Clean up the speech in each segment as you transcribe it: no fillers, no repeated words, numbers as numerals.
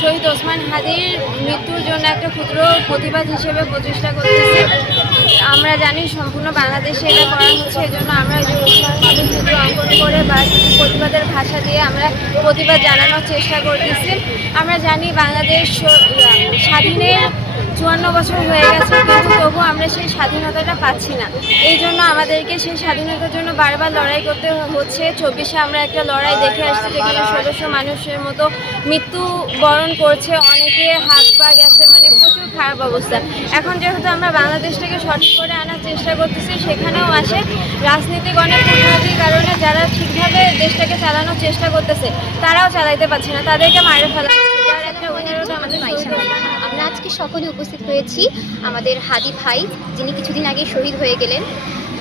শহীদ ওসমান হাদির মৃত্যুর জন্য একটা ক্ষুদ্র প্রতিবাদ হিসেবে প্রচেষ্টা করতেছি। আমরা জানি সম্পূর্ণ বাংলাদেশে এটা করা হচ্ছে, এজন্য আমরা যে ওসমান হাদির চিত্র অঙ্কন করে বা প্রতিবাদের ভাষা দিয়ে আমরা প্রতিবাদ জানানোর চেষ্টা করতেছি। আমরা জানি বাংলাদেশ স্বাধীনের 54 বছর হয়ে গেছে, কিন্তু তবু আমরা সেই স্বাধীনতাটা পাচ্ছি না। এই জন্য আমাদেরকে সেই স্বাধীনতার জন্য বারবার লড়াই করতে হচ্ছে। 24-এ আমরা একটা লড়াই দেখে আসছি, যেখানে 1600 মানুষের মতো মৃত্যুবরণ করছে, অনেকে হাত পা গেছে, মানে প্রচুর খারাপ অবস্থা। এখন যেহেতু আমরা বাংলাদেশটাকে সঠিক করে আনার চেষ্টা করতেছি, সেখানেও আসে রাজনীতিক অনেক উন্নতির কারণে যারা ঠিকভাবে দেশটাকে চালানোর চেষ্টা করতেছে তারাও চালাইতে পারছে না, তাদেরকে মারে ফেলা হচ্ছে। আমরা আজকে সকলে উপস্থিত হয়েছি আমাদের হাদি ভাই, যিনি কিছুদিন আগে শহীদ হয়ে গেলেন,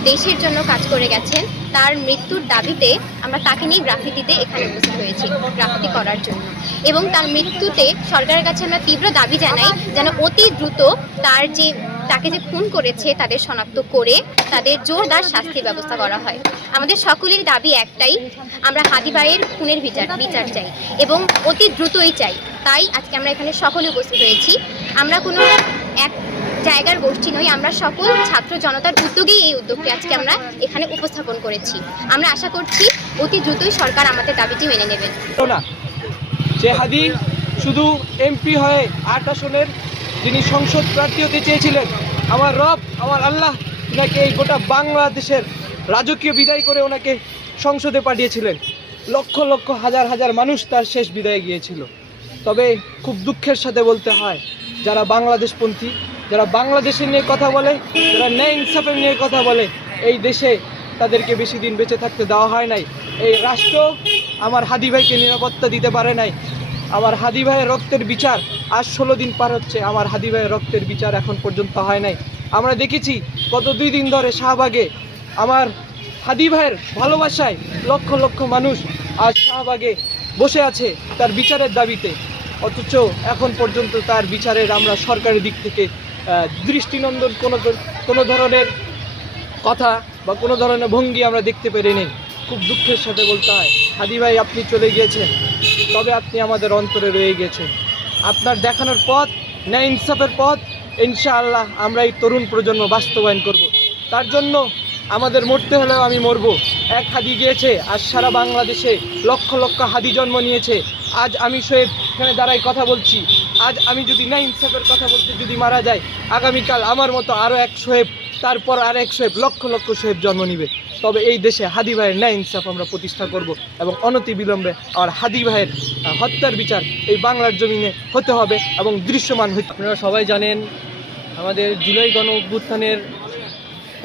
দেশের জন্য কাজ করে গেছেন। তার মৃত্যুর দাবিতে আমরা তাকে নিয়ে গ্রাফিতিতে এখানে উপস্থিত হয়েছি, গ্রাফিতি করার জন্য। এবং তার মৃত্যুতে সরকারের কাছে আমরা তীব্র দাবি জানাই যেন অতি দ্রুত তাকে যে খুন করেছে তাদের শনাক্ত করে তাদের জোরদার শাস্তির ব্যবস্থা করা হয়। আমাদের সকলের দাবি একটাই, আমরা হাদি ভাইয়ের খুনের বিচার চাই এবং অতি দ্রুতই চাই। তাই আজকে আমরা এখানে সকলে উপস্থিত হয়েছি। আমরা কোনো এক জায়গার গোষ্ঠী নই, আমরা সকল ছাত্র জনতার উদ্যোগেই এই উদ্যোগটি আজকে আমরা এখানে উপস্থাপন করেছি। আমরা আশা করছি অতি দ্রুতই সরকার আমাদের দাবিটি মেনে নেবেন। যে হাদি শুধু এমপি হয়ে 8 আসনের যিনি সংসদ প্রার্থী হতে চেয়েছিলেন, আমার রব আমার আল্লাহ ওনাকে এই গোটা বাংলাদেশের রাজকীয় বিদায় করে ওনাকে সংসদে পাঠিয়েছিলেন। লক্ষ লক্ষ হাজার হাজার মানুষ তার শেষ বিদায়ে গিয়েছিল। তবে খুব দুঃখের সাথে বলতে হয়, যারা বাংলাদেশপন্থী, যারা বাংলাদেশের নিয়ে কথা বলে, যারা ন্যায় ইনসাফের নিয়ে কথা বলে, এই দেশে তাদেরকে বেশি দিন বেঁচে থাকতে দেওয়া হয় নাই। এই রাষ্ট্র আমার হাদি ভাইকে নিরাপত্তা দিতে পারে নাই। আমার হাদি ভাইয়ের রক্তের বিচার আজ 16 দিন পার হচ্ছে, আমার হাদি ভাইয়ের রক্তের বিচার এখন পর্যন্ত হয় নাই। আমরা দেখেছি গত 2 দিন ধরে শাহবাগে আমার হাদি ভাইয়ের ভালোবাসায় লক্ষ লক্ষ মানুষ আজ শাহবাগে বসে আছে তার বিচারের দাবিতে, অথচ এখন পর্যন্ত তার বিচারের আমরা সরকারের দিক থেকে দৃষ্টিনন্দন কোনো ধরনের কথা বা কোনো ধরনের ভঙ্গি আমরা দেখতে পেরে নেই। খুব দুঃখের সাথে বলতে হয়, হাদি ভাই আপনি চলে গিয়েছেন, তবে আপনি আমাদের অন্তরে রয়ে গেছেন। আপনার দেখানোর পথ, ন্যায় ইনসাফের পথ, ইনশাআল্লাহ আমরা এই তরুণ প্রজন্ম বাস্তবায়ন করব। তার জন্য আমাদের মরতে হলেও আমি মরব। এক হাদি গিয়েছে, আজ সারা বাংলাদেশে লক্ষ লক্ষ হাদি জন্ম নিয়েছে। আজ আমি শোয়েব এখানে দাঁড়াই কথা বলছি, আজ আমি যদি ন্যায় ইনসাফের কথা বলতে যদি মারা যাই, আগামীকাল আমার মতো আরও এক শোয়েব, তারপর আর এক শোয়েব, লক্ষ লক্ষ শোয়েব জন্ম নিবে। তবে এই দেশে হাদি ভাইয়ের ন্যায় ইনসাফ আমরা প্রতিষ্ঠা করব এবং অনতি বিলম্বে আর হাদি ভাইয়ের হত্যার বিচার এই বাংলার জমিনে হতে হবে এবং দৃশ্যমান হতে। আপনারা সবাই জানেন, আমাদের জুলাই গণ অভ্যুত্থানের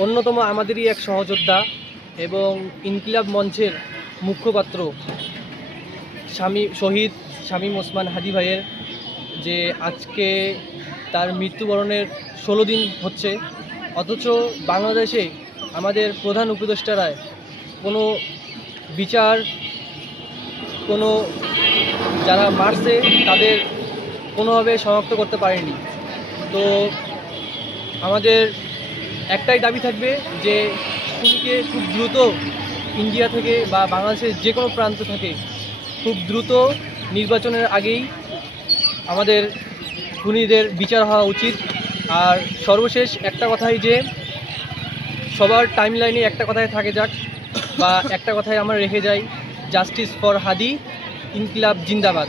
অন্যতম আমাদেরই এক সহযোদ্ধা এবং ইনকিলাব মঞ্চের মুখপাত্র শহীদ শামীম ওসমান হাদি ভাইয়ের যে আজকে তার মৃত্যুবরণের 16 দিন হচ্ছে, অথচ বাংলাদেশে আমাদের প্রধান উপদেষ্টারা কোনো বিচার, কোনো যারা মারছে তাদের কোনোভাবে শনাক্ত করতে পারেনি। তো আমাদের একটাই দাবি থাকবে যে খুনিকে খুব দ্রুত ইন্ডিয়া থেকে বা বাংলাদেশের যে কোনো প্রান্ত থেকে খুব দ্রুত নির্বাচনের আগেই আমাদের খুনিদের বিচার হওয়া উচিত। আর সর্বশেষ একটা কথাই, যে সবার টাইমলাইনে একটা কথাই থাকে যাক বা একটা কথাই আমরা রেখে যাই, জাস্টিস ফর হাদি, ইনকিলাব জিন্দাবাদ।